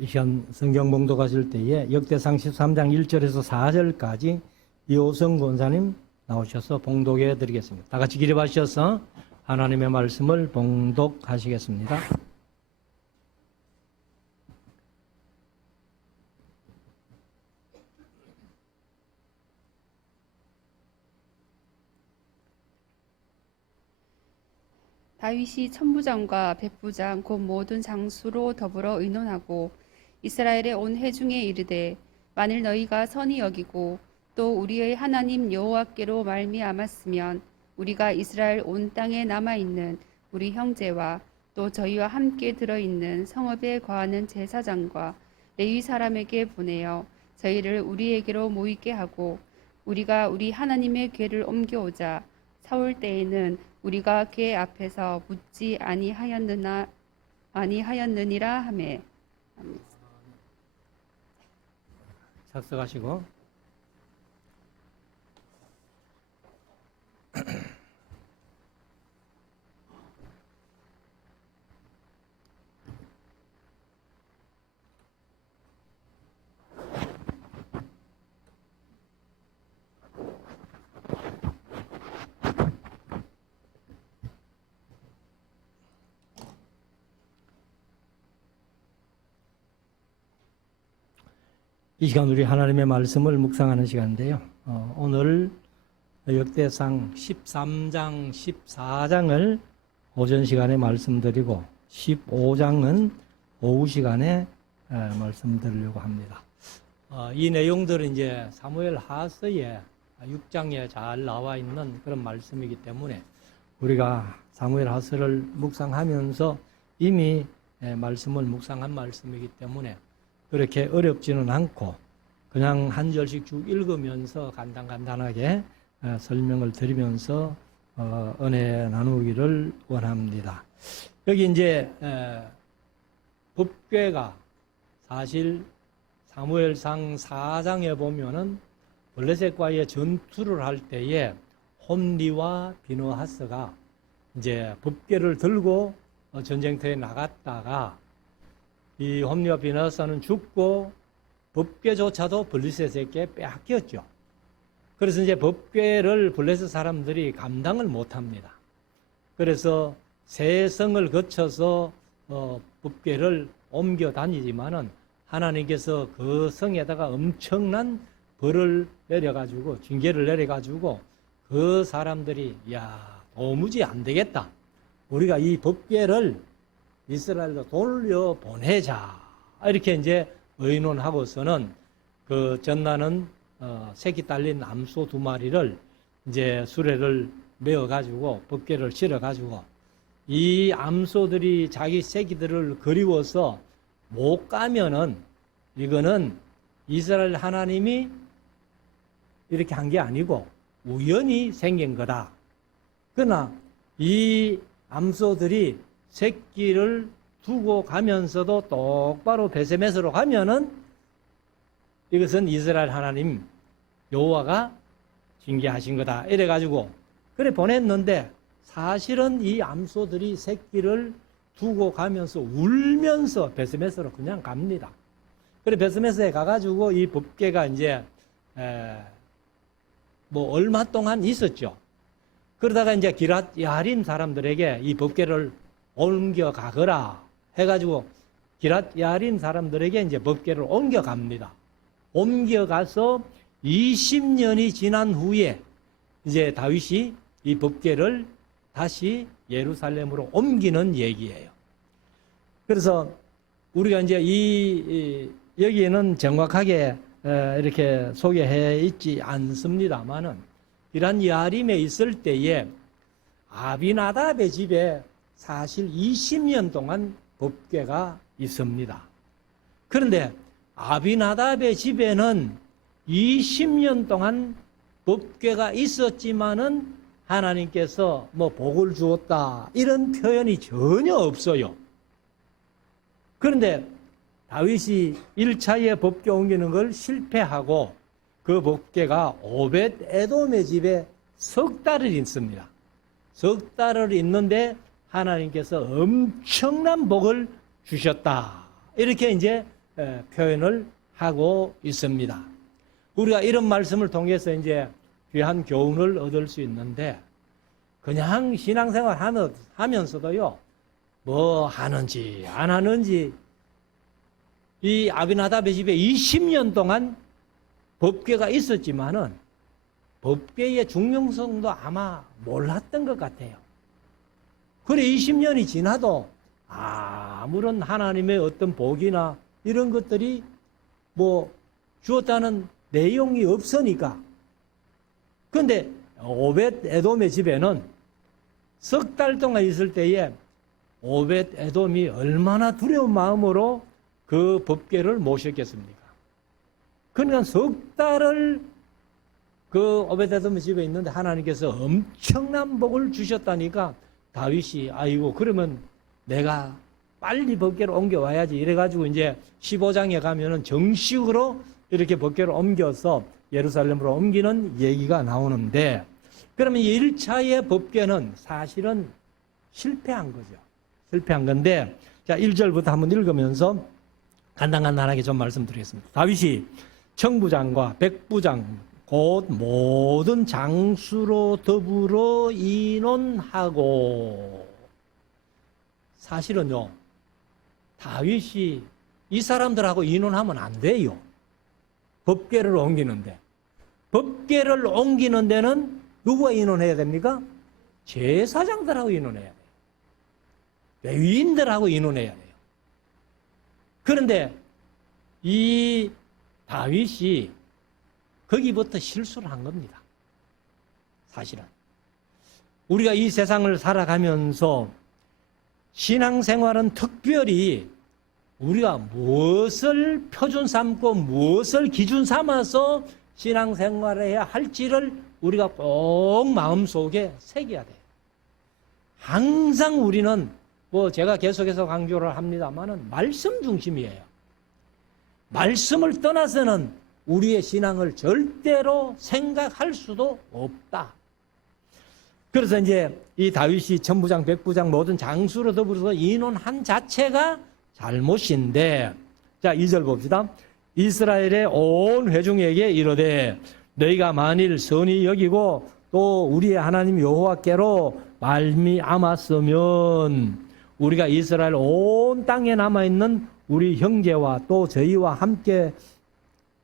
이 시간 성경 봉독하실 때에 역대상 13장 1절에서 4절까지 이호성 권사님 나오셔서 봉독해 드리겠습니다. 다 같이 기립하셔서 하나님의 말씀을 봉독하시겠습니다. 다윗이 천부장과 백부장 곧 모든 장수로 더불어 의논하고 이스라엘의 온 회중에 이르되 만일 너희가 선히 여기고 또 우리의 하나님 여호와께로 말미암았으면 우리가 이스라엘 온 땅에 남아 있는 우리 형제와 또 저희와 함께 들어 있는 성읍에 거하는 제사장과 레위 사람에게 보내어 저희를 우리에게로 모이게 하고 우리가 우리 하나님의 궤를 옮겨오자 사올 때에는 우리가 궤 앞에서 묻지 아니하였느니라 하매. 작성하시고 이 시간 우리 하나님의 말씀을 묵상하는 시간인데요. 오늘 역대상 13장, 14장을 오전 시간에 말씀드리고 15장은 오후 시간에 말씀드리려고 합니다. 이 내용들은 이제 사무엘 하서의 6장에 잘 나와 있는 그런 말씀이기 때문에 우리가 사무엘 하서를 묵상하면서 이미 말씀을 묵상한 말씀이기 때문에 그렇게 어렵지는 않고 그냥 한 절씩 쭉 읽으면서 간단하게 설명을 드리면서 은혜 나누기를 원합니다. 여기 이제 법궤가 사실 사무엘상 4장에 보면은 블레셋과의 전투를 할 때에 홈리와 비느하스가 이제 법궤를 들고 전쟁터에 나갔다가 이 홈리와 비느하스는 죽고 법궤조차도 블레셋에게 빼앗겼죠. 그래서 이제 법궤를 블레셋 사람들이 감당을 못합니다. 그래서 세 성을 거쳐서 법궤를 옮겨 다니지만은 하나님께서 그 성에다가 엄청난 벌을 내려가지고 징계를 내려가지고 그 사람들이 도무지 안 되겠다. 우리가 이 법궤를 이스라엘로 돌려보내자. 이렇게 이제 의논하고서는 그 전나는 새끼 딸린 암소 2마리를 이제 수레를 메어가지고 법궤를 실어가지고 이 암소들이 자기 새끼들을 그리워서 못 가면은 이거는 이스라엘 하나님이 이렇게 한 게 아니고 우연히 생긴 거다. 그러나 이 암소들이 새끼를 두고 가면서도 똑바로 베세메스로 가면은 이것은 이스라엘 하나님 여호와가 징계하신 거다. 이래가지고 그래 보냈는데 사실은 이 암소들이 새끼를 두고 가면서 울면서 베세메스로 그냥 갑니다. 그래 베세메스에 가가지고 이 법궤가 이제 뭐 얼마 동안 있었죠. 그러다가 이제 기랏 야림 사람들에게 이 법궤를 옮겨 가거라 해가지고 기랏 야림 사람들에게 이제 법궤를 옮겨 갑니다. 옮겨 가서 20년이 지난 후에 이제 다윗이 이 법궤를 다시 예루살렘으로 옮기는 얘기예요. 그래서 우리가 이제 여기에는 정확하게 이렇게 소개해 있지 않습니다만은 기랏 야림에 있을 때에 아비나답의 집에 사실 20년 동안 법궤가 있습니다. 그런데 아비나답의 집에는 20년 동안 법궤가 있었지만은 하나님께서 뭐 복을 주었다 이런 표현이 전혀 없어요. 그런데 다윗이 1차에 법궤 옮기는 걸 실패하고 그 법궤가 오벳 에돔의 집에 석 달을 있습니다. 석 달을 있는데 하나님께서 엄청난 복을 주셨다. 이렇게 이제 표현을 하고 있습니다. 우리가 이런 말씀을 통해서 이제 귀한 교훈을 얻을 수 있는데, 그냥 신앙생활 하면서도요, 뭐 하는지 안 하는지, 이 아비나답의 집에 20년 동안 법궤가 있었지만은 법궤의 중요성도 아마 몰랐던 것 같아요. 그래 20년이 지나도 아무런 하나님의 어떤 복이나 이런 것들이 뭐 주었다는 내용이 없으니까. 그런데 오벳 에돔의 집에는 석 달 동안 있을 때에 오벳 에돔이 얼마나 두려운 마음으로 그 법궤를 모셨겠습니까? 그러니까 석 달을 그 오벳 에돔의 집에 있는데 하나님께서 엄청난 복을 주셨다니까 다윗이 아이고 그러면 내가 빨리 법궤를 옮겨와야지 이래가지고 이제 15장에 가면은 정식으로 이렇게 법궤를 옮겨서 예루살렘으로 옮기는 얘기가 나오는데, 그러면 1차의 법궤는 사실은 실패한 거죠. 실패한 건데, 자 1절부터 한번 읽으면서 간단하게 좀 말씀드리겠습니다. 다윗이 청부장과 백부장 곧 모든 장수로 더불어 인원하고. 사실은요, 다윗이 이 사람들하고 인원하면 안 돼요. 법궤를 옮기는데. 법궤를 옮기는 데는 누구와 인원해야 됩니까? 제사장들하고 인원해야 돼요. 레위인들하고 인원해야 돼요. 그런데 이 다윗이 거기부터 실수를 한 겁니다. 사실은. 우리가 이 세상을 살아가면서 신앙생활은 특별히 우리가 무엇을 표준 삼고 무엇을 기준 삼아서 신앙생활을 해야 할지를 우리가 꼭 마음속에 새겨야 돼요. 항상 우리는 뭐 제가 계속해서 강조를 합니다만은 말씀 중심이에요. 말씀을 떠나서는 우리의 신앙을 절대로 생각할 수도 없다. 그래서 이제 이 다윗이 천부장, 백부장 모든 장수로 더불어서 인원한 자체가 잘못인데, 자 2절 봅시다. 이스라엘의 온 회중에게 이르되 너희가 만일 선히 여기고 또 우리의 하나님 여호와께로 말미암았으면 우리가 이스라엘 온 땅에 남아있는 우리 형제와 또 저희와 함께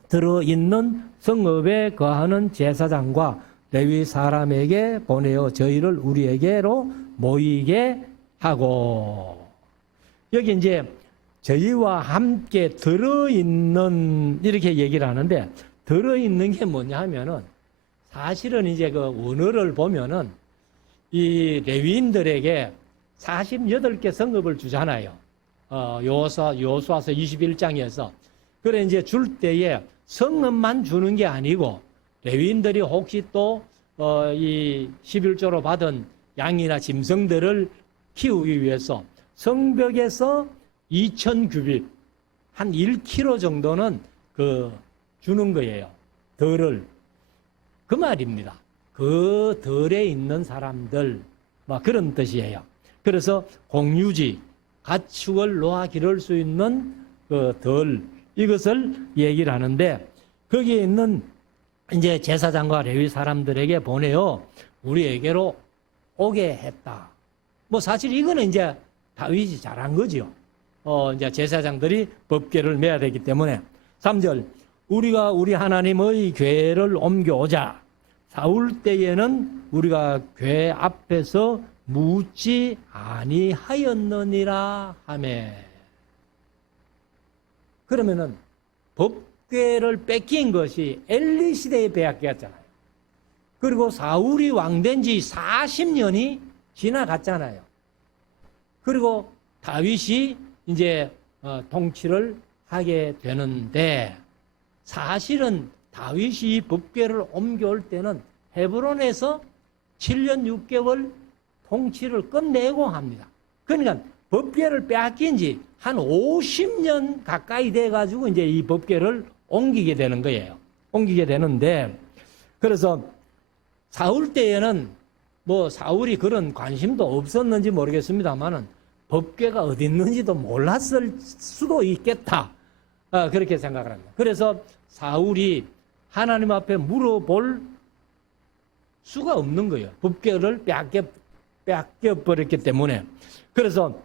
들어있는 성읍에 거하는 제사장과 레위 사람에게 보내어 저희를 우리에게로 모이게 하고. 여기 이제 저희와 함께 들어있는 이렇게 얘기를 하는데, 들어있는 게 뭐냐 하면은 사실은 이제 그 언어를 보면은 이 레위인들에게 48개 성읍을 주잖아요. 여호수아서 21장에서. 그래 이제 줄 때에 성읍만 주는 게 아니고 레위인들이 혹시 또 이 11조로 받은 양이나 짐승들을 키우기 위해서 성벽에서 2000규빗 한 1km 정도는 그 주는 거예요. 덜을. 그 말입니다. 그 덜에 있는 사람들, 막 그런 뜻이에요. 그래서 공유지, 가축을 놓아 기를 수 있는 그 덜, 이것을 얘기를 하는데, 거기에 있는 이제 제사장과 레위 사람들에게 보내어 우리에게로 오게 했다. 뭐 사실 이거는 이제 다윗이 잘한 거죠. 이제 제사장들이 법궤를 메야 되기 때문에. 3절, 우리가 우리 하나님의 궤를 옮겨오자. 사울 때에는 우리가 궤 앞에서 묻지 아니하였느니라 하매. 그러면은 법궤를 뺏긴 것이 엘리 시대에 빼앗겼잖아요. 그리고 사울이 왕된 지 40년이 지나갔잖아요. 그리고 다윗이 이제 통치를 하게 되는데, 사실은 다윗이 법궤를 옮겨올 때는 헤브론에서 7년 6개월 통치를 끝내고 합니다. 그러니까 법궤를 빼앗긴 지 한 50년 가까이 돼가지고 이제 이 법궤를 옮기게 되는 거예요. 옮기게 되는데, 그래서 사울 때에는 뭐 사울이 그런 관심도 없었는지 모르겠습니다만은 법궤가 어디 있는지도 몰랐을 수도 있겠다. 그렇게 생각을 합니다. 그래서 사울이 하나님 앞에 물어볼 수가 없는 거예요. 법궤를 뺏겨버렸기 때문에. 그래서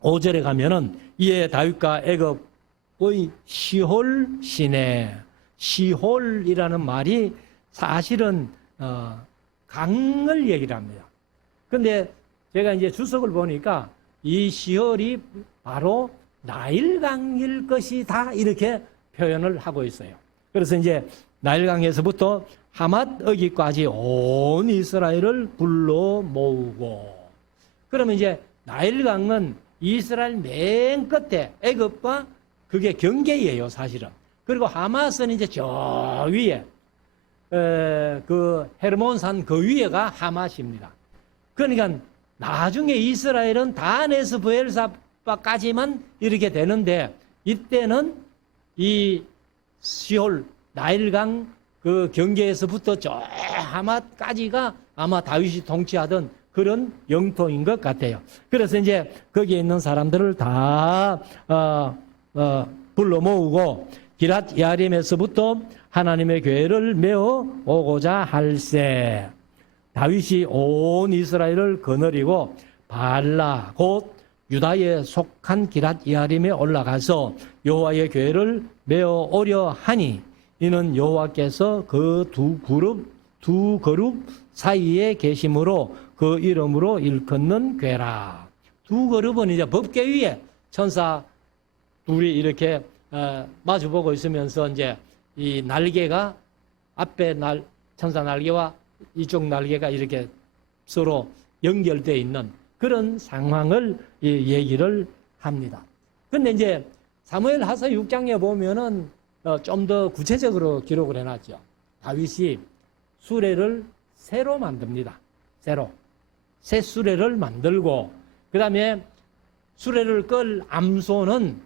5절에 가면은 이에 다윗과 애굽의 시홀 시내, 시홀이라는 말이 사실은 강을 얘기를 합니다. 근데 제가 이제 주석을 보니까 이 시홀이 바로 나일강일 것이다 이렇게 표현을 하고 있어요. 그래서 이제 나일강에서부터 하맛 어기까지 온 이스라엘을 불러 모으고, 그러면 이제 나일강은 이스라엘 맨 끝에 애굽과 그게 경계예요, 사실은. 그리고 하맛은 이제 저 위에 그 헤르몬산 그 위에가 하맛입니다. 그러니까 나중에 이스라엘은 단에서 브엘사바까지만 이렇게 되는데, 이때는 이 시홀 나일강 그 경계에서부터 저 하맛까지가 아마 다윗이 통치하던 그런 영토인 것 같아요. 그래서 이제 거기에 있는 사람들을 다 불러 모으고 기랏 야림에서부터 하나님의 교회를 메어 오고자 할세. 다윗이 온 이스라엘을 거느리고 발라 곧 유다에 속한 기랏 야림에 올라가서 여호와의 교회를 메어 오려 하니, 이는 여호와께서 그 두 그룹 사이에 계심으로 그 이름으로 일컫는 괴라. 두 그룹은 이제 법궤 위에 천사 둘이 이렇게 마주보고 있으면서 이제 이 날개가 앞에 천사 날개와 이쪽 날개가 이렇게 서로 연결되어 있는 그런 상황을 얘기를 합니다. 근데 이제 사무엘 하서 6장에 보면은 좀 더 구체적으로 기록을 해놨죠. 다윗이 수레를 새로 만듭니다. 새 수레를 만들고, 그 다음에 수레를 끌 암소는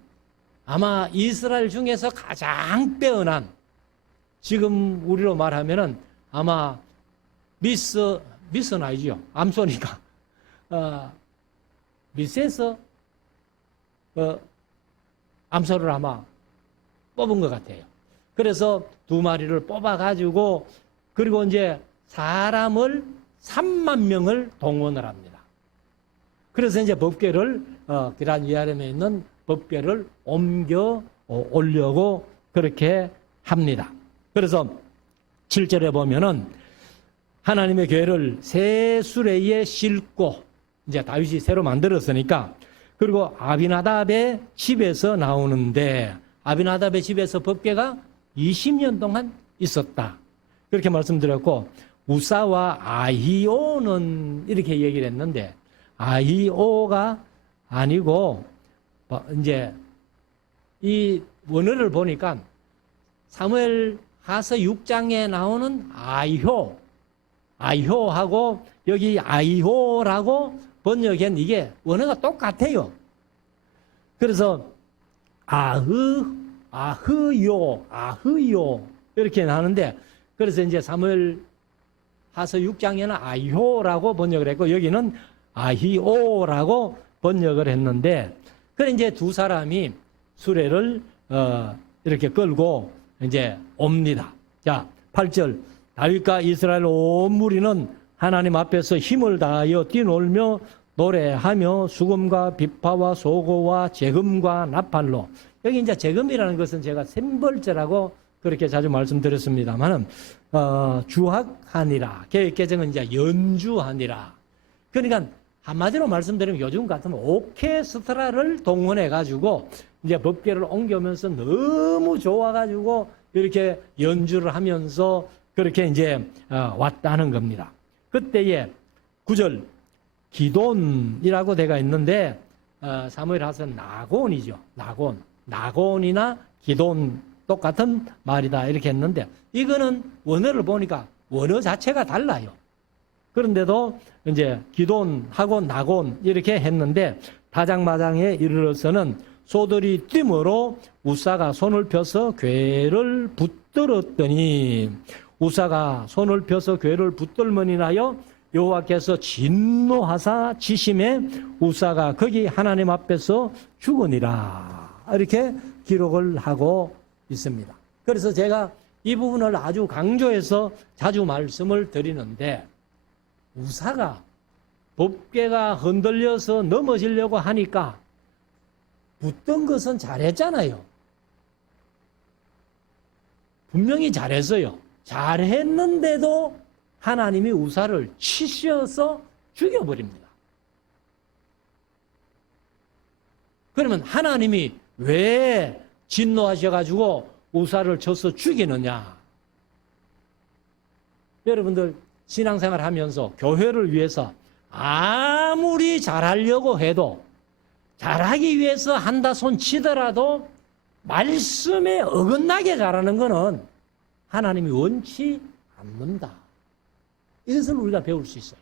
아마 이스라엘 중에서 가장 빼어난, 지금 우리로 말하면은 아마 미스는 아니죠. 암소니까. 미스에서 암소를 아마 뽑은 것 같아요. 그래서 2마리를 뽑아가지고, 그리고 이제 사람을 3만 명을 동원을 합니다. 그래서 이제 법궤를 기란 위아래에 있는 법궤를 옮겨 오려고 그렇게 합니다. 그래서 7절에 보면은 하나님의 교회를 새 수레에 싣고, 이제 다윗이 새로 만들었으니까, 그리고 아비나답의 집에서 나오는데, 아비나답의 집에서 법궤가 20년 동안 있었다. 그렇게 말씀드렸고, 우사와 아히오는 이렇게 얘기를 했는데, 아히오가 아니고, 이제 이 원어를 보니까 사무엘 하서 6장에 나오는 아히오하고 여기 아히오라고 번역한 이게 원어가 똑같아요. 그래서 아흐요 이렇게 나오는데, 그래서 이제 사무엘 하서 6장에는 아히오라고 번역을 했고 여기는 아히오라고 번역을 했는데, 그래 이제 두 사람이 수레를 이렇게 끌고 이제 옵니다. 자, 8절. 다윗과 이스라엘 온 무리는 하나님 앞에서 힘을 다하여 뛰놀며 노래하며 수금과 비파와 소고와 재금과 나팔로. 여기 이제 재금이라는 것은 제가 셈벌제라고 그렇게 자주 말씀드렸습니다만은 주악하니라. 개혁개정은 이제 연주하니라. 그러니까 한마디로 말씀드리면 요즘 같으면 오케스트라를 동원해가지고 이제 법궤를 옮겨오면서 너무 좋아가지고 이렇게 연주를 하면서 그렇게 이제 왔다는 겁니다. 그때에 9절 기돈이라고 되어 있는데 사무엘 하서 나곤이죠. 나곤이나 기돈 똑같은 말이다 이렇게 했는데, 이거는 원어를 보니까 원어 자체가 달라요. 그런데도 이제 기돈하고 나곤 이렇게 했는데, 다장마장에 이르러서는 소들이 띠므로 우사가 손을 펴서 궤를 붙들었더니, 우사가 손을 펴서 궤를 붙들머니나여 여호와께서 진노하사 치심에 우사가 거기 하나님 앞에서 죽으니라. 이렇게 기록을 하고 있습니다. 그래서 제가 이 부분을 아주 강조해서 자주 말씀을 드리는데, 우사가 법궤가 흔들려서 넘어지려고 하니까 붙던 것은 잘했잖아요. 분명히 잘했어요. 잘했는데도 하나님이 우사를 치셔서 죽여버립니다. 그러면 하나님이 왜 진노하셔가지고 우사를 쳐서 죽이느냐? 여러분들 신앙생활 하면서 교회를 위해서 아무리 잘하려고 해도, 잘하기 위해서 한다 손 치더라도 말씀에 어긋나게 잘하는 것은 하나님이 원치 않는다. 이것을 우리가 배울 수 있어요.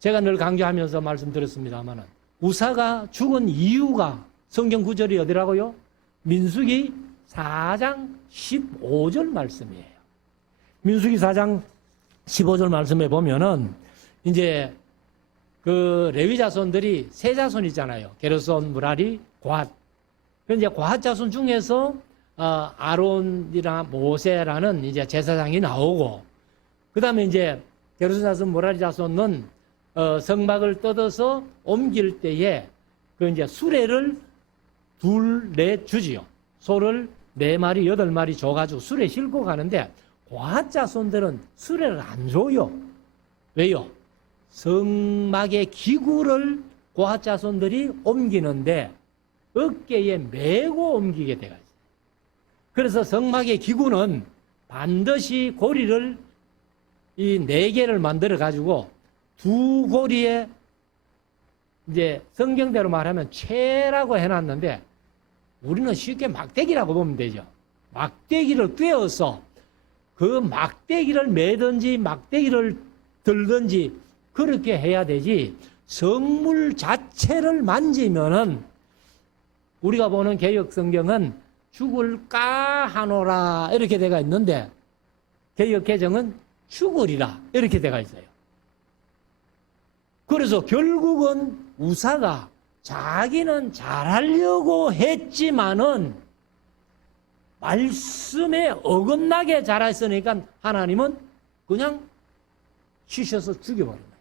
제가 늘 강조하면서 말씀드렸습니다만, 우사가 죽은 이유가 성경 구절이 어디라고요? 민수기 4장 15절 말씀이에요. 민수기 4장 15절 말씀에 보면은 이제 그 레위 자손들이 세 자손 있잖아요. 게르손, 무라리, 고핫. 이제 고핫 자손 중에서 아론이나 모세라는 이제 제사장이 나오고, 그 다음에 이제 게르손 자손, 무라리 자손은 성막을 뜯어서 옮길 때에 그 이제 수레를 둘 내 주지요. 소를 4마리, 8마리 줘가지고 수레 싣고 가는데, 고핫 자손들은 수레를 안 줘요. 왜요? 성막의 기구를 고핫 자손들이 옮기는데 어깨에 메고 옮기게 되어 있어요. 그래서 성막의 기구는 반드시 고리를 이 4개를 만들어 가지고 2 고리에 이제 성경대로 말하면 채라고 해놨는데, 우리는 쉽게 막대기라고 보면 되죠. 막대기를 꿰어서 그 막대기를 매든지 막대기를 들든지 그렇게 해야 되지, 성물 자체를 만지면은, 우리가 보는 개역 성경은 죽을까 하노라 이렇게 되어 있는데, 개역 개정은 죽으리라 이렇게 되어 있어요. 그래서 결국은 우사가 자기는 잘하려고 했지만은 말씀에 어긋나게 잘했으니까 하나님은 그냥 치셔서 죽여버린 거예요.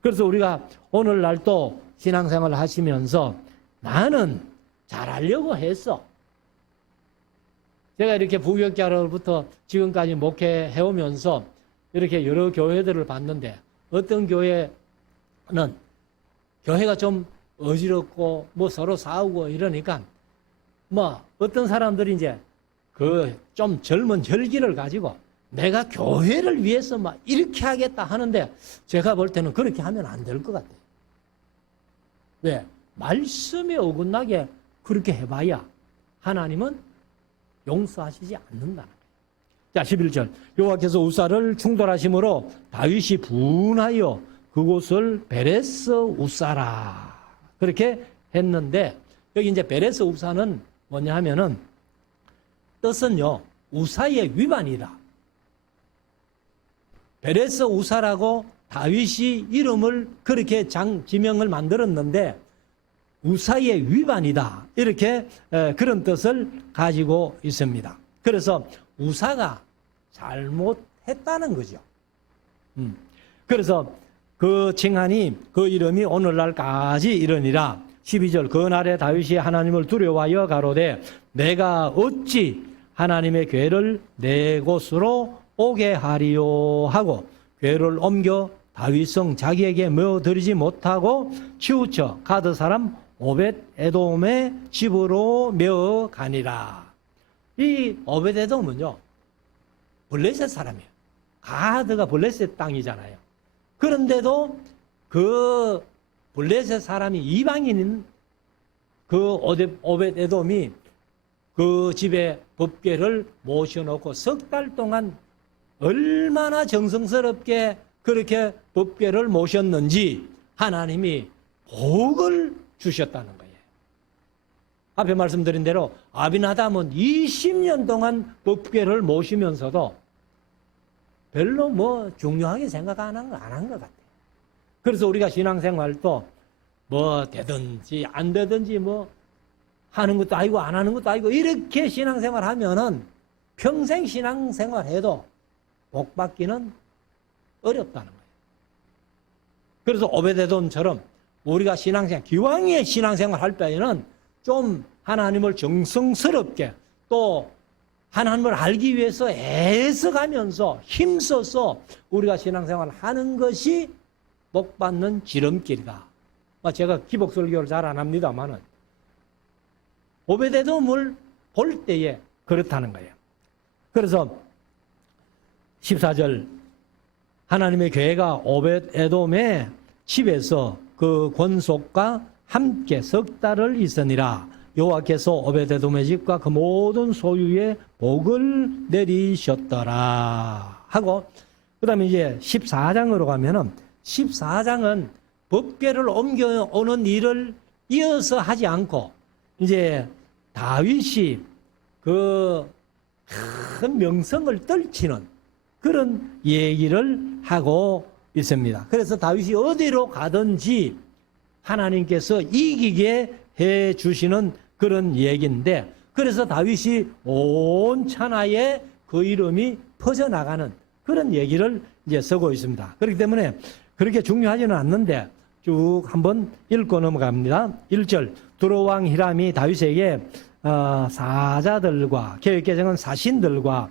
그래서 우리가 오늘날 또 신앙생활을 하시면서 나는 잘하려고 했어. 제가 이렇게 부교육자로부터 지금까지 목회해오면서 이렇게 여러 교회들을 봤는데, 어떤 교회는 교회가 좀 어지럽고 뭐 서로 싸우고 이러니까 뭐 어떤 사람들이 이제 그 좀 젊은 열기를 가지고 내가 교회를 위해서 막 이렇게 하겠다 하는데, 제가 볼 때는 그렇게 하면 안 될 것 같아요. 왜? 말씀에 어긋나게 그렇게 해봐야 하나님은 용서하시지 않는다는 거예요. 자, 11절. 여호와께서 우사를 충돌하심으로 다윗이 분하여 그곳을 베레스 우사라 그렇게 했는데, 여기 이제 베레스 우사는 뭐냐 하면은 뜻은요, 우사의 위반이다. 베레스 우사라고 다윗이 이름을 그렇게 지명을 만들었는데 우사의 위반이다. 이렇게 그런 뜻을 가지고 있습니다. 그래서 우사가 잘못했다는 거죠. 그래서 그 칭하니 그 이름이 오늘날까지 이르니라. 12절. 그날에 다윗이 하나님을 두려워하여 가로되 내가 어찌 하나님의 궤를 내 곳으로 오게 하리요 하고 궤를 옮겨 다윗성 자기에게 메어드리지 못하고 치우쳐 가드 사람 오벳 에돔의 집으로 메어 가니라. 이 오벳 에돔은요, 블레셋 사람이에요. 가드가 블레셋 땅이잖아요. 그런데도 그 블레셋 사람이 이방인인 그 오벳 에돔이 그 집에 법궤를 모셔놓고 석 달 동안 얼마나 정성스럽게 그렇게 법궤를 모셨는지 하나님이 복을 주셨다는 거예요. 앞에 말씀드린 대로 아비나답은 20년 동안 법궤를 모시면서도 별로 뭐 중요하게 생각 안 한 것 같아요. 그래서 우리가 신앙생활도 뭐 되든지 안 되든지 뭐 하는 것도 아니고 안 하는 것도 아니고 이렇게 신앙생활 하면은 평생 신앙생활 해도 복 받기는 어렵다는 거예요. 그래서 오베데돔처럼 우리가 기왕에 신앙생활 할 때에는 좀 하나님을 정성스럽게 또 하나님을 알기 위해서 애써가면서 힘써서 우리가 신앙생활 하는 것이 복받는 지름길이다. 제가 기복설교를 잘 안 합니다만은 오베데돔을 볼 때에 그렇다는 거예요. 그래서 14절 하나님의 교회가 오벳에돔의 집에서 그 권속과 함께 석 달을 있으니라. 여호와께서 오벳에돔의 집과 그 모든 소유에 복을 내리셨더라 하고, 그 다음에 이제 14장으로 가면은 14장은 법궤를 옮겨오는 일을 이어서 하지 않고 이제 다윗이 그 큰 명성을 떨치는 그런 얘기를 하고 있습니다. 그래서 다윗이 어디로 가든지 하나님께서 이기게 해 주시는 그런 얘기인데, 그래서 다윗이 온 천하에 그 이름이 퍼져나가는 그런 얘기를 이제 쓰고 있습니다. 그렇기 때문에 그렇게 중요하지는 않는데 쭉 한번 읽고 넘어갑니다. 1절 두로왕 히람이 다윗에게 사자들과 계획개정은 사신들과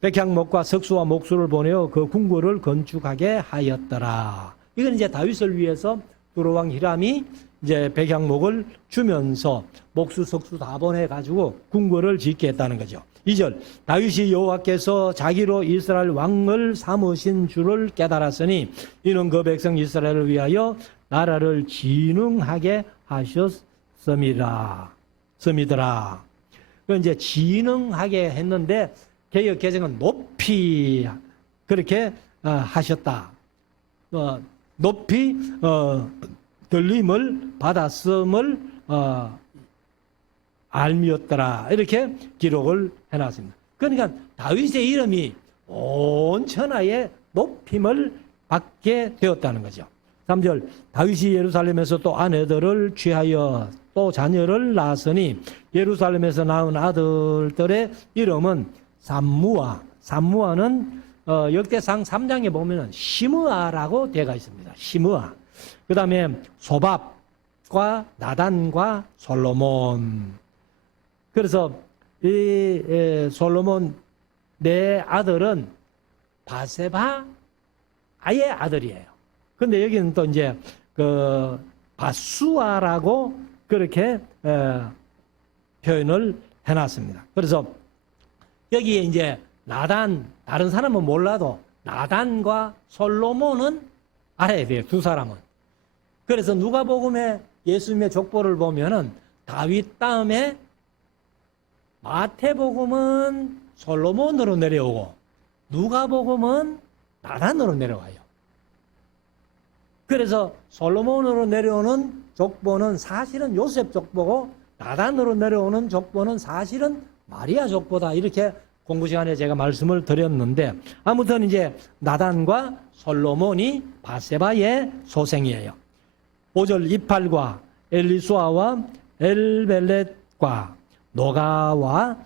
백향목과 석수와 목수를 보내어 그 궁궐을 건축하게 하였더라. 이건 이제 다윗을 위해서 두로왕 히람이 이제 백향목을 주면서 목수, 석수 다 보내가지고 궁궐을 짓게 했다는 거죠. 2절 다윗이 여호와께서 자기로 이스라엘 왕을 삼으신 줄을 깨달았으니 이는 그 백성 이스라엘을 위하여 나라를 진흥하게 하셨음이더라. 그 이제 진흥하게 했는데 개역 개정은 높이 그렇게 하셨다. 높이 들림을 받았음을 알미었더라. 이렇게 기록을 해놨습니다. 그러니까 다윗의 이름이 온 천하에 높임을 받게 되었다는 거죠. 3절 다윗이 예루살렘에서 또 아내들을 취하여 또 자녀를 낳았으니 예루살렘에서 낳은 아들들의 이름은 삼무아는 역대상 3장에 보면 시므아라고 되어 있습니다. 시므아. 그 다음에 소밥과 나단과 솔로몬. 그래서 이 솔로몬 네 아들은 바세바의 아들이에요. 근데 여기는 또 이제 그 바수아라고 그렇게 표현을 해놨습니다. 그래서 여기에 이제 나단, 다른 사람은 몰라도 나단과 솔로몬은 알아야 돼요. 두 사람은. 그래서 누가복음에 예수님의 족보를 보면은 다윗 다음에 마태복음은 솔로몬으로 내려오고 누가복음은 나단으로 내려와요. 그래서 솔로몬으로 내려오는 족보는 사실은 요셉 족보고 나단으로 내려오는 족보는 사실은 마리아 족보다, 이렇게 공부 시간에 제가 말씀을 드렸는데, 아무튼 이제 나단과 솔로몬이 바세바의 소생이에요. 5절 이팔과 엘리수아와 엘벨렛과 노가와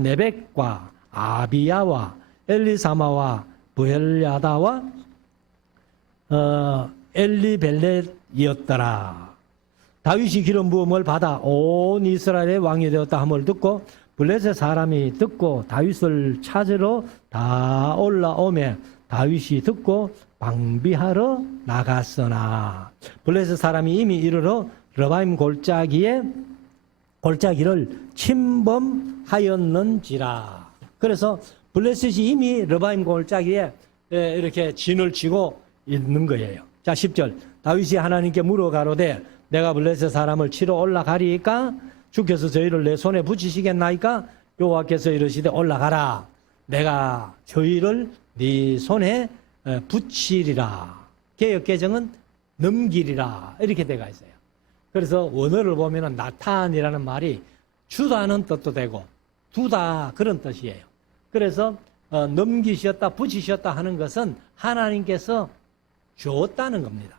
네벡과 아비야와 엘리사마와 부엘야다와 엘리벨렛이었더라. 다윗이 기름 부음을 받아 온 이스라엘의 왕이 되었다 함을 듣고 블레셋 사람이 듣고 다윗을 찾으러 다 올라오매 다윗이 듣고 방비하러 나갔으나 블레셋 사람이 이미 이르러 르바임 골짜기를 침범하였는지라. 그래서 블레셋이 이미 르바임 골짜기에 이렇게 진을 치고 있는 거예요. 자, 10절 다윗이 하나님께 물어가로되 내가 블레셋 사람을 치러 올라가리까 주께서 저희를 내 손에 붙이시겠나이까? 여호와께서 이르시되 올라가라. 내가 저희를 네 손에 붙이리라. 개역개정은 넘기리라. 이렇게 되어 있어요. 그래서 원어를 보면 나탄이라는 말이 주다는 뜻도 되고 두다 그런 뜻이에요. 그래서 넘기셨다, 붙이셨다 하는 것은 하나님께서 주었다는 겁니다.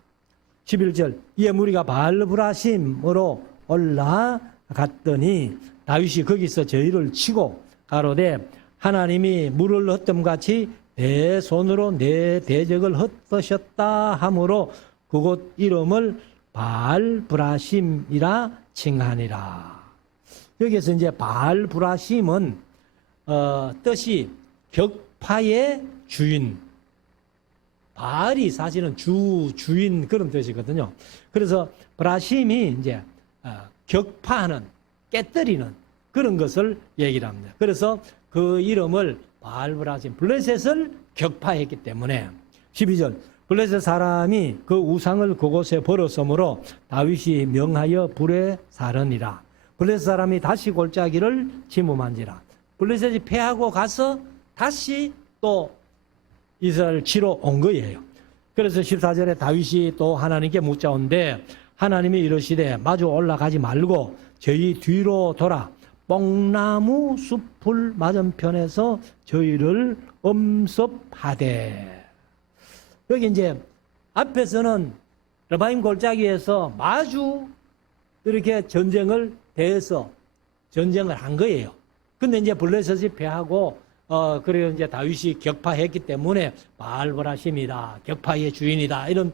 11절 이에 무리가 바알브라심으로 올라갔더니 다윗이 거기서 저희를 치고 가로되 하나님이 물을 헛됨같이 내 손으로 내 대적을 헛떠셨다 하므로 그곳 이름을 바알브라심이라 칭하니라. 여기서 이제 바알브라심은 뜻이 격파의 주인, 바알이 사실은 주인 그런 뜻이거든요. 그래서 브라심이 이제 격파하는, 깨뜨리는 그런 것을 얘기를 합니다. 그래서 그 이름을 바알브라심, 블레셋을 격파했기 때문에 12절 블레셋 사람이 그 우상을 그곳에 버렸으므로 다윗이 명하여 불에 사르니라. 블레셋 사람이 다시 골짜기를 침범한지라. 블레셋이 패하고 가서 다시 또 이스라엘 치러 온 거예요. 그래서 14절에 다윗이 또 하나님께 묻자온데 하나님이 이르시되 마주 올라가지 말고 저희 뒤로 돌아 뽕나무 숲을 맞은편에서 저희를 엄습하되. 여기 이제 앞에서는 레바임 골짜기에서 마주 이렇게 전쟁을 대해서 전쟁을 한 거예요. 근데 이제 블레셋이 패하고 그래서 이제 다윗이 격파했기 때문에 바알브라심이다, 격파의 주인이다 이런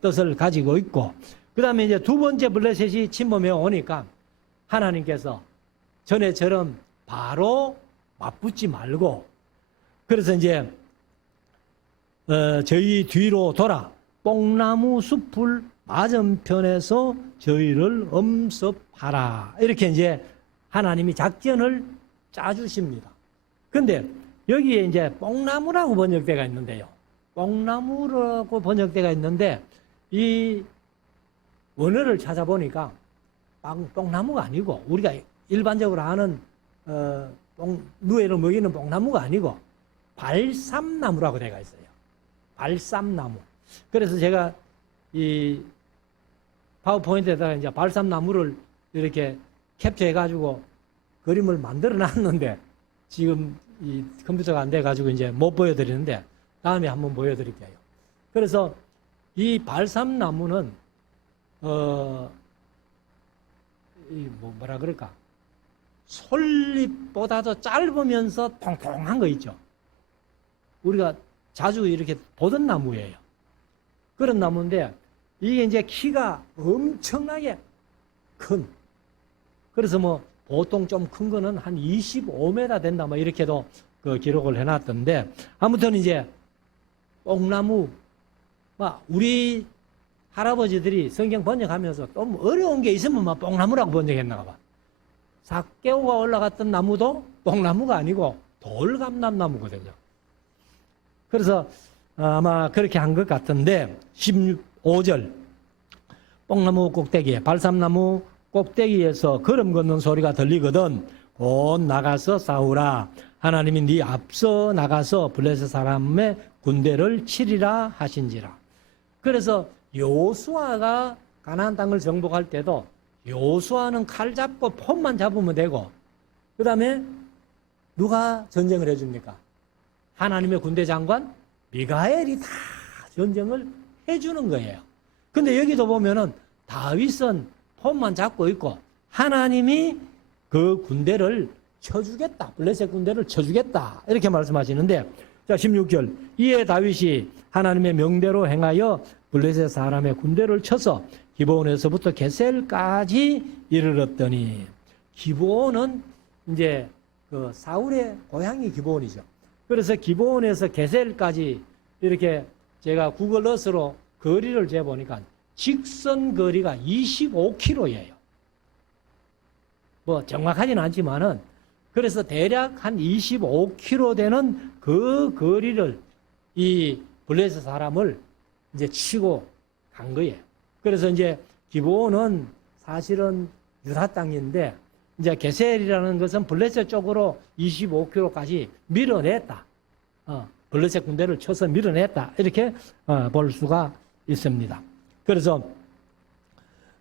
뜻을 가지고 있고, 그 다음에 이제 두 번째 블레셋이 침범해 오니까 하나님께서 전에처럼 바로 맞붙지 말고, 그래서 이제 저희 뒤로 돌아 뽕나무 숲을 맞은편에서 저희를 엄습하라. 이렇게 이제 하나님이 작전을 짜주십니다. 근데 여기에 이제 뽕나무라고 번역대가 있는데요. 뽕나무라고 번역대가 있는데 이 원어를 찾아보니까 뽕나무가 아니고 우리가 일반적으로 아는 누에를 먹이는 뽕나무가 아니고 발삼나무라고 되어 있어요. 발삼나무. 그래서 제가 이 파워포인트에다가 이제 발삼나무를 이렇게 캡처해가지고 그림을 만들어 놨는데 지금 이 컴퓨터가 안 돼가지고 이제 못 보여드리는데 다음에 한번 보여드릴게요. 그래서 이 발삼나무는 뭐라 그럴까? 솔잎보다도 짧으면서 통통한 거 있죠. 우리가 자주 이렇게 보던 나무예요. 그런 나무인데 이게 이제 키가 엄청나게 큰. 그래서 뭐 보통 좀 큰 거는 한 25m 된다 뭐 이렇게도 그 기록을 해놨던데, 아무튼 이제 뽕나무, 막 우리 할아버지들이 성경 번역하면서 좀 어려운 게 있으면 막 뽕나무라고 번역했나 봐. 삭개오가 올라갔던 나무도 뽕나무가 아니고 돌감람나무거든요. 그래서 아마 그렇게 한 것 같은데 15절 뽕나무 꼭대기에 발삼나무 꼭대기에서 걸음 걷는 소리가 들리거든 곧 나가서 싸우라. 하나님이 네 앞서 나가서 블레셋 사람의 군대를 치리라 하신지라. 그래서 여호수아가 가나안 땅을 정복할 때도 여호수아는 칼 잡고 폰만 잡으면 되고, 그 다음에 누가 전쟁을 해줍니까? 하나님의 군대 장관 미가엘이 다 전쟁을 해주는 거예요. 근데 여기도 보면은 다윗은 폰만 잡고 있고 하나님이 그 군대를 쳐주겠다, 블레셋 군대를 쳐주겠다 이렇게 말씀하시는데, 자 16절 이에 다윗이 하나님의 명대로 행하여 블레셋 사람의 군대를 쳐서 기브온에서부터 게셀까지 이르렀더니, 기브온은 이제 그 사울의 고향이 기브온이죠. 그래서 기브온에서 게셀까지 이렇게 제가 구글 어스로 거리를 재보니까 직선 거리가 25km예요. 뭐 정확하지는 않지만은 그래서 대략 한 25km 되는 그 거리를 이 블레셋 사람을 이제 치고 간 거예요. 그래서 이제 기브온은 사실은 유다 땅인데 이제 게셀이라는 것은 블레셋 쪽으로 25km까지 밀어냈다. 블레셋 군대를 쳐서 밀어냈다. 이렇게 볼 수가 있습니다. 그래서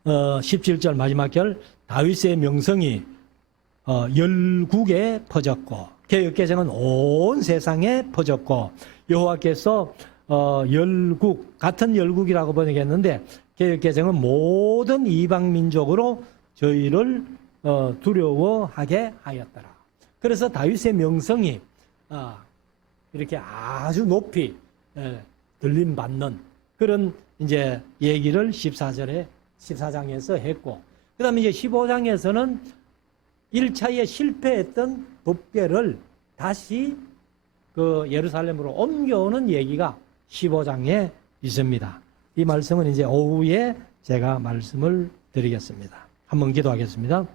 17절 마지막 절 다윗의 명성이 열국에 퍼졌고 개역개정은 온 세상에 퍼졌고 여호와께서 열국, 같은 열국이라고 번역했는데 개역개정은 모든 이방 민족으로 저희를 두려워하게 하였더라. 그래서 다윗의 명성이 이렇게 아주 높이 들림 받는 그런 이제 얘기를 14장에서 했고, 그 다음에 이제 15장에서는 1차에 실패했던 법궤를 다시 그 예루살렘으로 옮겨오는 얘기가 15장에 있습니다. 이 말씀은 이제 오후에 제가 말씀을 드리겠습니다. 한번 기도하겠습니다.